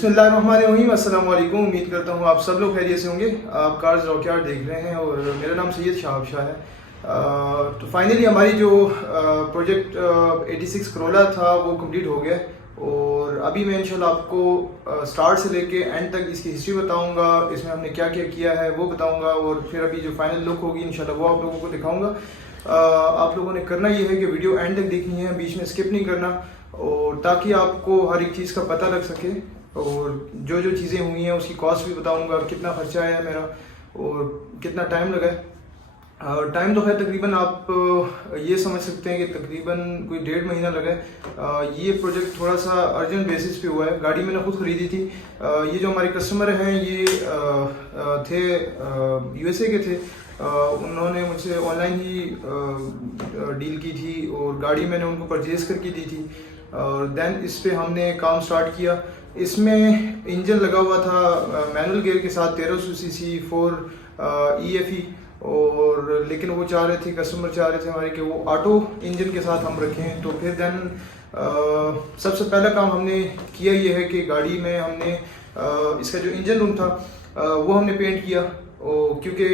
बिस्मिल्लाहिर्रहमानिर्रहीम, अस्सलाम वालेकुम। उम्मीद करता हूँ आप सब लोग खैरियत से होंगे। आप कार्स रॉकयार्ड देख रहे हैं और मेरा नाम सैयद शाहब शाह है। तो फाइनली हमारी जो प्रोजेक्ट 86 करोला था वो कंप्लीट हो गया और अभी मैं इंशाल्लाह आपको स्टार्ट से लेके एंड तक इसकी हिस्ट्री बताऊंगा, इसमें हमने क्या क्या किया है वो बताऊंगा और फिर अभी जो फाइनल लुक होगी इंशाल्लाह वो आप लोगों को दिखाऊंगा। आप लोगों ने करना ये है कि वीडियो एंड तक देखनी है, बीच में स्किप नहीं करना, और ताकि आपको हर एक चीज़ का पता लग सके और जो जो चीज़ें हुई हैं उसकी कॉस्ट भी बताऊंगा, कितना खर्चा आया मेरा और कितना टाइम लगा है। टाइम तो है तकरीबन आप ये समझ सकते हैं कि तकरीबन कोई 1.5 महीना लगा है। ये प्रोजेक्ट थोड़ा सा अर्जेंट बेसिस पे हुआ है। गाड़ी मैंने खुद खरीदी थी। ये जो हमारे कस्टमर हैं ये थे यूएसए के थे। उन्होंने मुझसे ऑनलाइन ही डील की थी और गाड़ी मैंने उनको परचेज़ करके दी थी और देन इस पे हमने काम स्टार्ट किया। इसमें इंजन लगा हुआ था मैनुअल गियर के साथ 1300 सीसी 4 EFE, और लेकिन वो चाह रहे थे, कस्टमर चाह रहे थे हमारे कि वो ऑटो इंजन के साथ हम रखें। तो फिर देन सबसे पहला काम हमने किया ये है कि गाड़ी में हमने इसका जो इंजन रूम था वो हमने पेंट किया, क्योंकि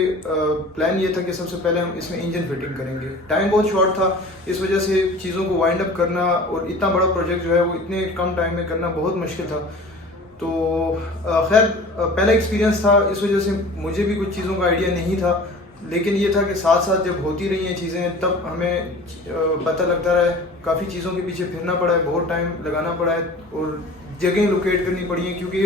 प्लान ये था कि सबसे पहले हम इसमें इंजन फिटिंग करेंगे। टाइम बहुत शॉर्ट था, इस वजह से चीज़ों को वाइंड अप करना और इतना बड़ा प्रोजेक्ट जो है वो इतने कम टाइम में करना बहुत मुश्किल था। तो खैर पहला एक्सपीरियंस था, इस वजह से मुझे भी कुछ चीज़ों का आइडिया नहीं था, लेकिन ये था कि साथ साथ जब होती रही हैं चीज़ें तब हमें पता लगता रहा है। काफ़ी चीज़ों के पीछे फिरना पड़ा है, बहुत टाइम लगाना पड़ा है और जगह लोकेट करनी पड़ी है, क्योंकि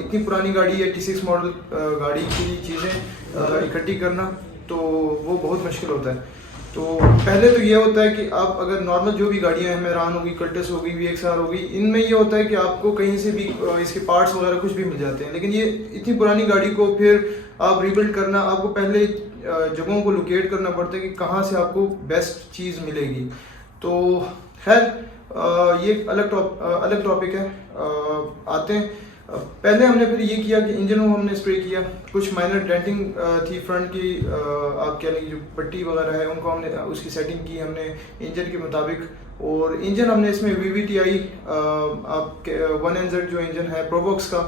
इतनी पुरानी गाड़ी है, 86 मॉडल गाड़ी की चीज़ें इकट्ठी करना तो वो बहुत मुश्किल होता है। तो पहले तो ये होता है कि आप अगर नॉर्मल जो भी गाड़ियाँ हैं, मेरान होगी, कल्टस होगी, VXR होगी, इनमें ये होता है कि आपको कहीं से भी इसके पार्ट्स वगैरह कुछ भी मिल जाते हैं। लेकिन ये इतनी पुरानी गाड़ी को फिर आप रिबिल्ड करना, आपको पहले जगहों को लोकेट करना पड़ता है कि कहाँ से आपको बेस्ट चीज़ मिलेगी। तो खैर ये अलग टॉपिक है। आते हैं, पहले हमने फिर ये किया कि इंजन को हमने स्प्रे किया। कुछ माइनर डेंटिंग थी फ्रंट की, आप कह लेंगे जो पट्टी वगैरह है उनको हमने उसकी सेटिंग की हमने इंजन के मुताबिक। और इंजन हमने इसमें VVTi आप 1NZ जो इंजन है प्रोबॉक्स का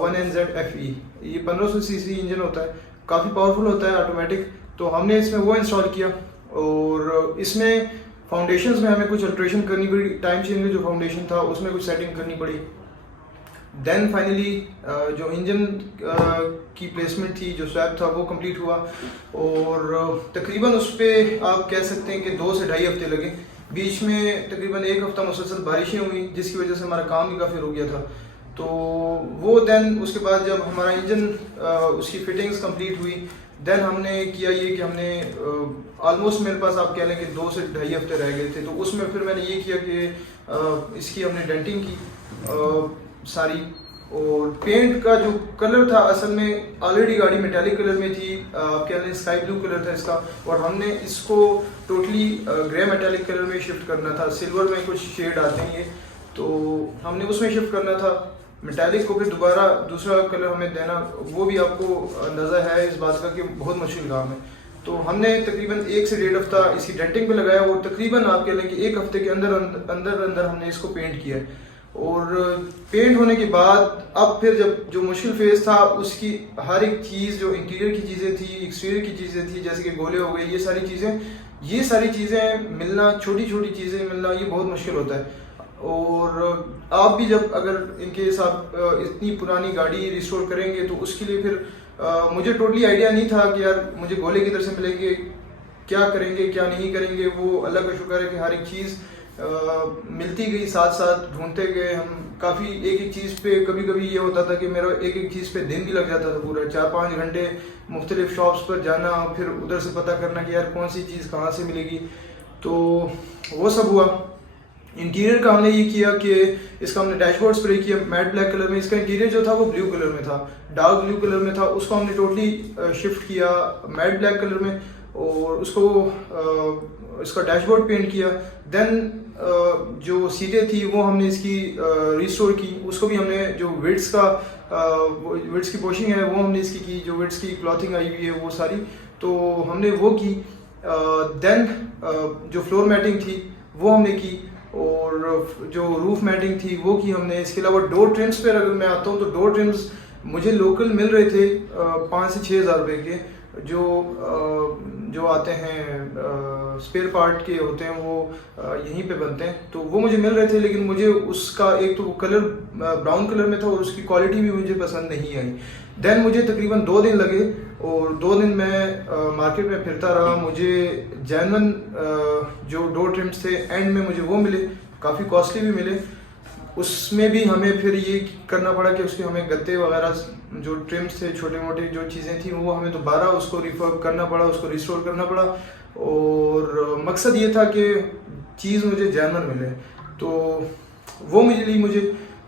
1NZ FE, ये 1500 सीसी इंजन होता है, काफ़ी पावरफुल होता है ऑटोमेटिक। तो हमने इसमें वो इंस्टॉल किया और इसमें फाउंडेशंस में हमें कुछ अल्ट्रेशन करनी पड़ी। टाइम चेन में जो फाउंडेशन था उसमें कुछ सेटिंग करनी पड़ी। देन फाइनली जो इंजन की प्लेसमेंट थी, जो स्वैप था वो कंप्लीट हुआ और तकरीबन उस पर आप कह सकते हैं कि 2 से ढाई हफ्ते लगे। बीच में तकरीबन 1 हफ्ता मुसलसल बारिशें हुई जिसकी वजह से हमारा काम भी काफ़ी रुक गया था। तो वो देन उसके बाद जब हमारा इंजन उसकी फिटिंग्स कंप्लीट हुई, देन हमने किया ये कि हमने ऑलमोस्ट मेरे पास आप कह लें कि 2 से ढाई हफ्ते रह गए थे। तो उसमें फिर मैंने ये किया कि इसकी हमने डेंटिंग की सारी, और पेंट का जो कलर था असल में ऑलरेडी गाड़ी मेटालिक कलर में थी, आप कह लें स्काई ब्लू कलर था इसका, और हमने इसको टोटली ग्रे मेटालिक कलर में शिफ्ट करना था। सिल्वर में कुछ शेड आते हैं ये, तो हमने उसमें शिफ्ट करना था मेटालिक को। फिर दोबारा दूसरा कलर हमें देना, वो भी आपको अंदाज़ा है इस बात का कि बहुत मुश्किल काम है। तो हमने तकरीबन 1 से 1.5 हफ्ता इसकी डेंटिंग पे लगाया और तकरीबन आप कह लें कि 1 हफ्ते के अंदर हमने इसको पेंट किया। और पेंट होने के बाद अब फिर जब जो मुश्किल फेज़ था उसकी हर एक चीज़, जो इंटीरियर की चीज़ें थी, एक्सटीरियर की चीज़ें थी, जैसे कि गोले हो गए, ये सारी चीज़ें मिलना, छोटी छोटी चीज़ें मिलना, ये बहुत मुश्किल होता है। और आप भी जब अगर इनकेस आप इतनी पुरानी गाड़ी रिस्टोर करेंगे तो उसके लिए फिर मुझे टोटली आइडिया नहीं था कि यार मुझे गोले किधर से मिलेंगे, क्या करेंगे क्या नहीं करेंगे। वो अल्लाह का शुक्र है कि हर एक चीज़ मिलती गई, साथ साथ ढूंढते गए हम काफ़ी। एक चीज़ पे कभी कभी ये होता था कि मेरा एक चीज़ पे दिन भी लग जाता था, पूरा 4-5 घंटे मुख्तलिफ शॉप्स पर जाना, फिर उधर से पता करना कि यार कौन सी चीज़ कहाँ से मिलेगी। तो वो सब हुआ। इंटीरियर का हमने ये किया कि इसका हमने डैशबोर्ड स्प्रे किया मैट ब्लैक कलर में। इसका इंटीरियर जो था वो ब्लू कलर में था, डार्क ब्लू कलर में था, उसको हमने टोटली शिफ्ट किया मैट ब्लैक कलर में और उसको इसका डैशबोर्ड पेंट किया। देन जो सीटें थी वो हमने इसकी रिस्टोर की, उसको भी हमने जो विड्स की पोशिंग है वो हमने इसकी की, जो विड्स की क्लॉथिंग आई हुई है वो सारी, तो हमने वो की। देन जो फ्लोर मैटिंग थी वो हमने की और और जो रूफ मैटिंग थी वो की हमने। इसके अलावा डोर ट्रिम्स पर अगर मैं आता हूँ तो डोर ट्रिम्स मुझे लोकल मिल रहे थे 5 से 6 हज़ार रुपये के, जो आते हैं स्पेयर पार्ट के होते हैं, वो यहीं पे बनते हैं, तो वो मुझे मिल रहे थे। लेकिन मुझे उसका एक तो वो कलर ब्राउन कलर में था और उसकी क्वालिटी भी मुझे पसंद नहीं आई। देन मुझे तकरीबन 2 दिन लगे और 2 दिन मैं मार्केट में फिरता रहा। मुझे जेन्युइन जो डोर ट्रिम्स थे एंड में मुझे वो मिले, काफ़ी कॉस्टली भी मिले। उसमें भी हमें फिर ये करना पड़ा कि उसके हमें गत्ते वगैरह जो ट्रिम्स थे, छोटे मोटे जो चीज़ें थी, वो हमें दोबारा उसको रिफर्ब करना पड़ा, उसको रिस्टोर करना पड़ा। और मकसद ये था कि चीज़ मुझे जेन्युइन मिले, तो वो मिली मुझे।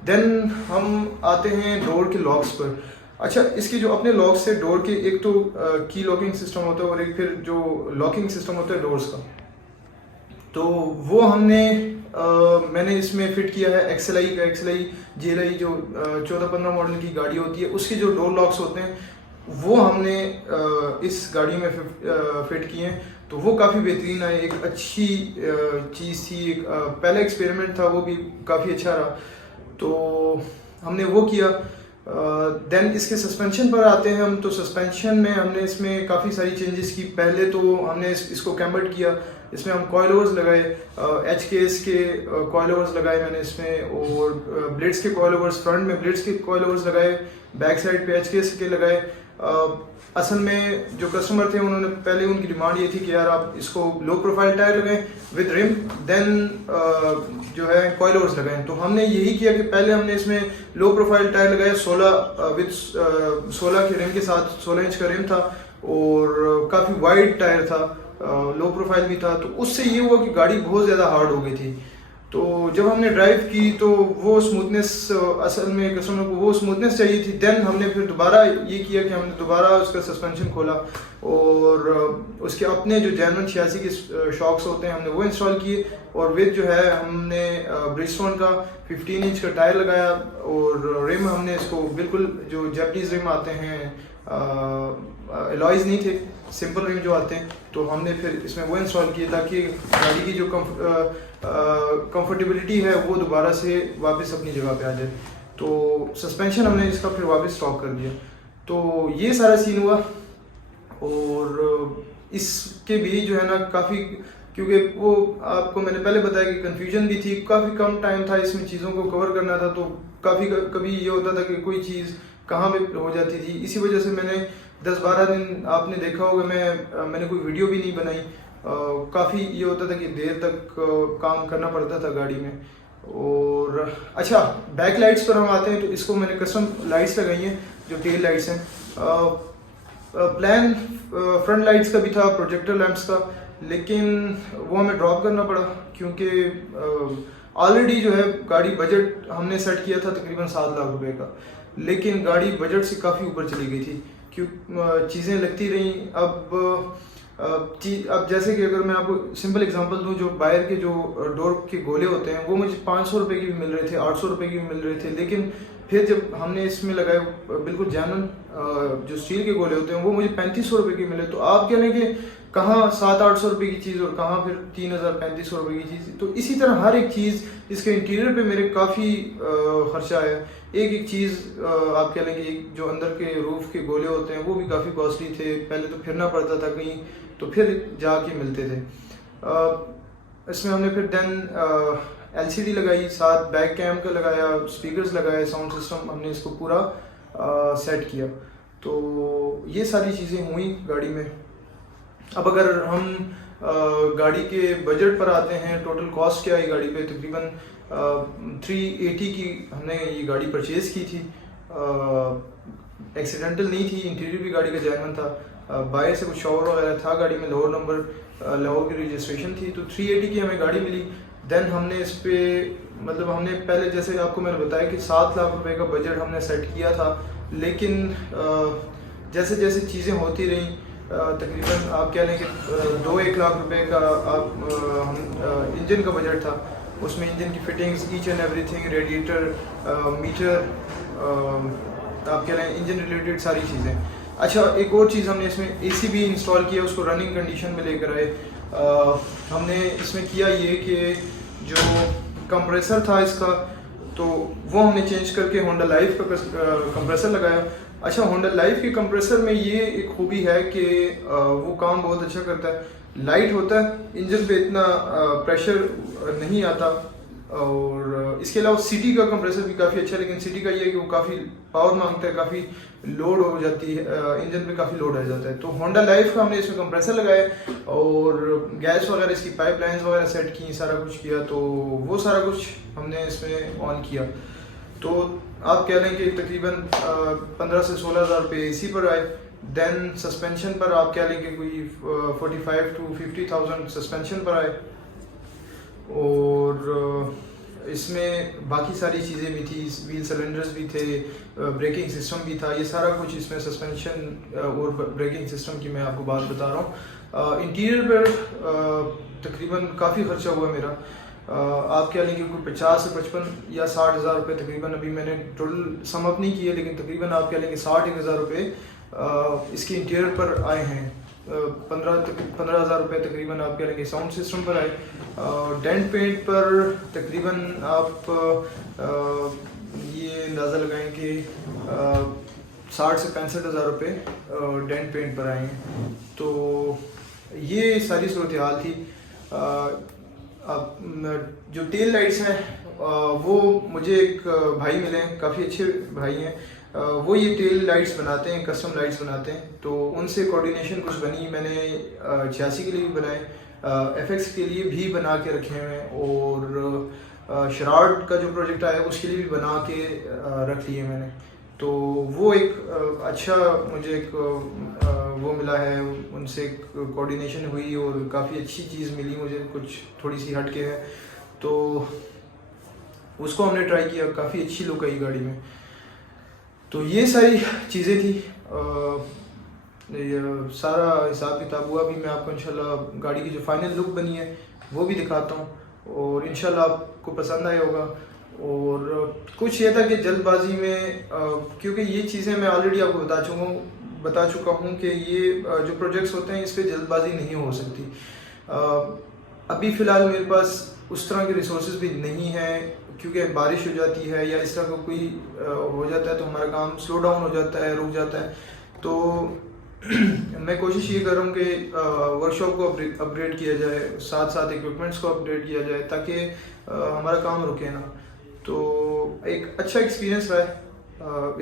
देन हम आते हैं डोर के लॉक्स पर। अच्छा, इसके जो अपने लॉक्स थे डोर के, एक तो की लॉकिंग सिस्टम होता है और एक फिर जो लॉकिंग सिस्टम होता है डोर्स का, तो वो मैंने इसमें फिट किया है एक्सएलआई GLI जो 14-15 मॉडल की गाड़ी होती है, उसके जो डोर लॉक्स होते हैं वो हमने इस गाड़ी में फिट किए हैं। तो वो काफ़ी बेहतरीन आए, एक अच्छी चीज़ थी, एक पहला एक्सपेरिमेंट था, वो भी काफ़ी अच्छा रहा, तो हमने वो किया। देन इसके सस्पेंशन पर आते हैं हम। तो सस्पेंशन में हमने इसमें काफ़ी सारी चेंजेस की। पहले तो हमने इसको कैम्बर्ड किया, इसमें हम कॉइलोवर्स लगाए, HKS के कॉइलोवर्स लगाए मैंने इसमें, और ब्लेड्स के कॉइलोवर्स, फ्रंट में ब्लेड्स के कॉइलोवर्स लगाए, बैक साइड पे HKS के लगाए। असल में जो कस्टमर थे उन्होंने पहले, उनकी डिमांड ये थी कि यार आप इसको लो प्रोफाइल टायर लगाएं विद रिम, देन जो है कॉइलोवर्स लगाएं। तो हमने यही किया कि पहले हमने इसमें लो प्रोफाइल टायर लगाया 16 के रिम के साथ, 16 इंच का रिम था और काफ़ी वाइड टायर था, लो प्रोफाइल भी था। तो उससे ये हुआ कि गाड़ी बहुत ज़्यादा हार्ड हो गई थी। तो जब हमने ड्राइव की तो वो स्मूथनेस, असल में कस्टमर को वो स्मूथनेस चाहिए थी। देन हमने फिर दोबारा ये किया कि हमने दोबारा उसका सस्पेंशन खोला और उसके अपने जो जेन्युइन 86 के शॉक्स होते हैं हमने वो इंस्टॉल किए, और विद जो है हमने ब्रिजस्टोन का 15 इंच का टायर लगाया, और रिम हमने इसको बिल्कुल जो जापानीज रिम आते हैं, एलॉयज नहीं थे, सिंपल रिम जो आते हैं, तो हमने फिर इसमें वो इंस्टॉल किए ताकि गाड़ी की जो कंफर्टेबिलिटी है वो दोबारा से वापस अपनी जगह पे आ जाए। तो सस्पेंशन हमने इसका फिर वापस स्टॉक कर दिया। तो ये सारा सीन हुआ, और इसके भी जो है ना काफ़ी, क्योंकि वो आपको मैंने पहले बताया कि कन्फ्यूजन भी थी, काफ़ी कम टाइम था इसमें चीज़ों को कवर करना था, तो कभी ये होता था कि कोई चीज़ कहाँ पे हो जाती थी। इसी वजह से मैंने 10-12 दिन, आपने देखा होगा मैंने कोई वीडियो भी नहीं बनाई। काफ़ी ये होता था कि देर तक काम करना पड़ता था गाड़ी में। और अच्छा, बैक लाइट्स पर हम आते हैं। तो इसको मैंने कस्टम लाइट्स लगाई हैं जो टेल लाइट्स हैं। प्लान फ्रंट लाइट्स का भी था, प्रोजेक्टर लैंप्स का, लेकिन वो हमें ड्रॉप करना पड़ा क्योंकि ऑलरेडी जो है गाड़ी बजट हमने सेट किया था तकरीबन 7 लाख रुपए का, लेकिन गाड़ी बजट से काफ़ी ऊपर चली गई थी। क्यों चीज़ें लगती रहीं। अब जैसे कि अगर मैं आपको सिंपल एग्जांपल दूं, जो बाहर के जो डोर के गोले होते हैं वो मुझे 500 रुपये की भी मिल रहे थे, 800 रुपये की भी मिल रहे थे, लेकिन फिर जब हमने इसमें लगाए बिल्कुल जेन्युइन जो स्टील के गोले होते हैं वो मुझे 3500 रुपये की मिले। तो आप कह लें कि कहाँ 700-800 रुपये की चीज़ और कहाँ फिर 3000-3500 रुपये की चीज़। तो इसी तरह हर एक चीज़, इसके इंटीरियर पे मेरे काफ़ी खर्चा आया। एक चीज़ आप कह लें कि जो अंदर के रूफ के गोले होते हैं वो भी काफ़ी कॉस्टली थे। पहले तो फिरना पड़ता था कहीं, तो फिर जाके मिलते थे। इसमें हमने फिर देन LCD लगाई, साथ बैक कैम का लगाया, स्पीकर्स लगाए, साउंड सिस्टम हमने इसको पूरा सेट किया। तो ये सारी चीज़ें हुई गाड़ी में। अब अगर हम गाड़ी के बजट पर आते हैं, टोटल कॉस्ट क्या आई गाड़ी पे, तकरीबन 380 की हमने ये गाड़ी परचेज़ की थी। एक्सीडेंटल नहीं थी, इंटीरियर भी गाड़ी का जेन्युइन था, बाहर से कुछ शॉवर वगैरह था गाड़ी में, लोअर नंबर लाहौर की रजिस्ट्रेशन थी। तो 380 की हमें गाड़ी मिली। देन हमने इस पे मतलब हमने पहले जैसे आपको मैंने बताया कि 7 लाख रुपए का बजट हमने सेट किया था, लेकिन जैसे जैसे चीज़ें होती रहीं, तकरीबन आप कह लें कि 2-1 लाख रुपए का इंजन का बजट था। उसमें इंजन की fittings, each and everything, radiator, meter, आप कह लें इंजन रिलेटेड सारी चीज़ें। अच्छा, एक और चीज़ हमने इसमें AC भी इंस्टॉल किया, उसको रनिंग कंडीशन में लेकर आए। हमने इसमें किया ये कि जो कंप्रेसर था इसका, तो वो हमने चेंज करके होंडा लाइफ का कंप्रेसर लगाया। अच्छा, होंडा लाइफ के कंप्रेसर में ये एक खूबी है कि वो काम बहुत अच्छा करता है, लाइट होता है, इंजन पे इतना प्रेशर नहीं आता। और इसके अलावा सिटी का कंप्रेसर भी काफ़ी अच्छा है, लेकिन सिटी का ये है कि वो काफ़ी पावर मांगता है, काफ़ी लोड हो जाती है, इंजन पे काफ़ी लोड आ जाता है। तो होंडा लाइफ का हमने इसमें कंप्रेसर लगाया और गैस वगैरह इसकी पाइपलाइंस वगैरह सेट की, सारा कुछ किया। तो वो सारा कुछ हमने इसमें ऑन किया। तो आप कह लें कि तकरीबन 15 से 16 हज़ार रुपये AC पर आए। देन सस्पेंशन पर आप कह लें कि कोई 45 to 50,000 सस्पेंशन पर आए। और इसमें बाकी सारी चीज़ें भी थी, व्हील सिलेंडर्स भी थे, ब्रेकिंग सिस्टम भी था, ये सारा कुछ इसमें सस्पेंशन और ब्रेकिंग सिस्टम की मैं आपको बात बता रहा हूँ। इंटीरियर पर तकरीबन काफ़ी खर्चा हुआ मेरा। आप कह लें कि कोई 50 से 55 या 60 हज़ार रुपये तकरीबन, अभी मैंने टोटल सम अप नहीं किए, लेकिन तकरीबन आप कह लें कि 60 हज़ार रुपये इसके इंटीरियर पर आए हैं। 15 हज़ार रुपये तकरीबन आप कह लें कि साउंड सिस्टम पर आए। डेंट पेंट पर तकरीबन आप ये अंदाज़ा लगाएं कि 60 से 65 हज़ार रुपये डेंट पेंट पर आए हैं। तो ये सारी सूरत हाल थी। अब जो टेल लाइट्स हैं वो मुझे एक भाई मिले हैं, काफ़ी अच्छे भाई हैं, वो ये टेल लाइट्स बनाते हैं, कस्टम लाइट्स बनाते हैं। तो उनसे कोऑर्डिनेशन कुछ बनी, मैंने 86 के लिए भी बनाए, FX के लिए भी बना के रखे हुए हैं, और शरार्ड का जो प्रोजेक्ट आया उसके लिए भी बना के रख लिए मैंने। तो वो एक अच्छा मुझे एक वो मिला है, उनसे कोऑर्डिनेशन हुई और काफ़ी अच्छी चीज़ मिली मुझे, कुछ थोड़ी सी हट के है, तो उसको हमने ट्राई किया, काफ़ी अच्छी लुक आई गाड़ी में। तो ये सारी चीज़ें थी। सारा हिसाब किताब हुआ। भी मैं आपको इंशाल्लाह गाड़ी की जो फाइनल लुक बनी है वो भी दिखाता हूँ, और इंशाल्लाह आपको पसंद आया होगा। और कुछ ये था कि जल्दबाजी में, क्योंकि ये चीज़ें मैं ऑलरेडी आपको बता चुका हूँ कि ये जो प्रोजेक्ट्स होते हैं इस पर जल्दबाजी नहीं हो सकती। अभी फ़िलहाल मेरे पास उस तरह के रिसोर्सेज भी नहीं है, क्योंकि बारिश हो जाती है या इस तरह का कोई हो जाता है तो हमारा काम स्लो डाउन हो जाता है, रुक जाता है। तो मैं कोशिश ये कर रहा हूँ कि वर्कशॉप को अपग्रेड किया जाए, साथ साथ इक्विपमेंट्स को अपग्रेड किया जाए, ताकि हमारा काम रुके ना। तो एक अच्छा एक्सपीरियंस रहा है।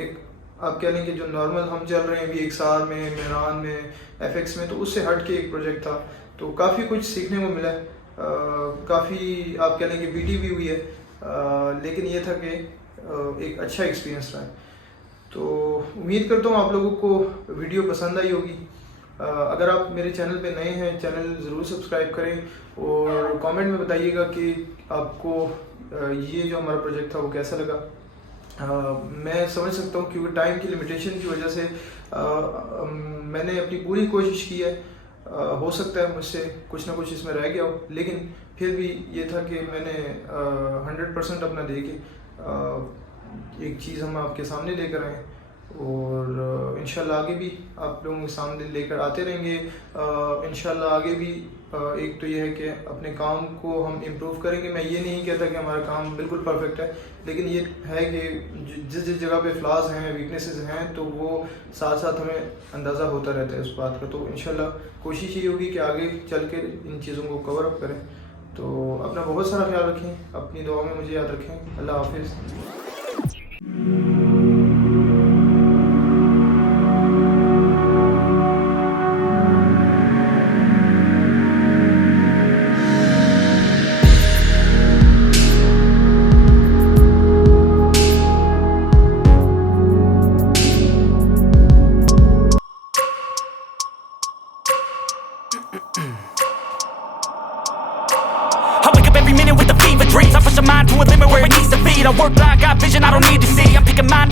एक आप कह लें कि जो नॉर्मल हम चल रहे हैं अभी XR में, मेहरान में, FX में, तो उससे हट के एक प्रोजेक्ट था, तो काफ़ी कुछ सीखने को मिला है। काफ़ी आप कह लें कि बीटी भी हुई है, लेकिन ये था कि एक अच्छा एक्सपीरियंस रहा है। तो उम्मीद करता हूँ आप लोगों को वीडियो पसंद आई होगी। अगर आप मेरे चैनल पे नए हैं, चैनल ज़रूर सब्सक्राइब करें, और कमेंट में बताइएगा कि आपको ये जो हमारा प्रोजेक्ट था वो कैसा लगा। मैं समझ सकता हूँ क्योंकि टाइम की लिमिटेशन की वजह से मैंने अपनी पूरी कोशिश की है। हो सकता है मुझसे कुछ ना कुछ इसमें रह गया हो, लेकिन फिर भी ये था कि मैंने 100% अपना दे के एक चीज़ हम आपके सामने लेकर आए, और इंशाल्लाह आगे भी आप लोगों के सामने लेकर आते रहेंगे। इंशाल्लाह आगे भी एक तो ये है कि अपने काम को हम इम्प्रूव करेंगे। मैं ये नहीं कहता कि हमारा काम बिल्कुल परफेक्ट है, लेकिन ये है कि जिस जगह पे फ्लॉज हैं, वीकनेसेस हैं, तो वो साथ साथ हमें अंदाज़ा होता रहता है उस बात का। तो इंशाल्लाह कोशिश ये होगी कि आगे चल कर इन चीज़ों को कवर अप करें। तो अपना बहुत सारा ख्याल रखें, अपनी दुआ में मुझे याद रखें। अल्लाह हाफिज़। I wake up every minute with the fever dreams. I push my mind to a limit where it needs to be. I work blind, got vision I don't need to see. I'm picking my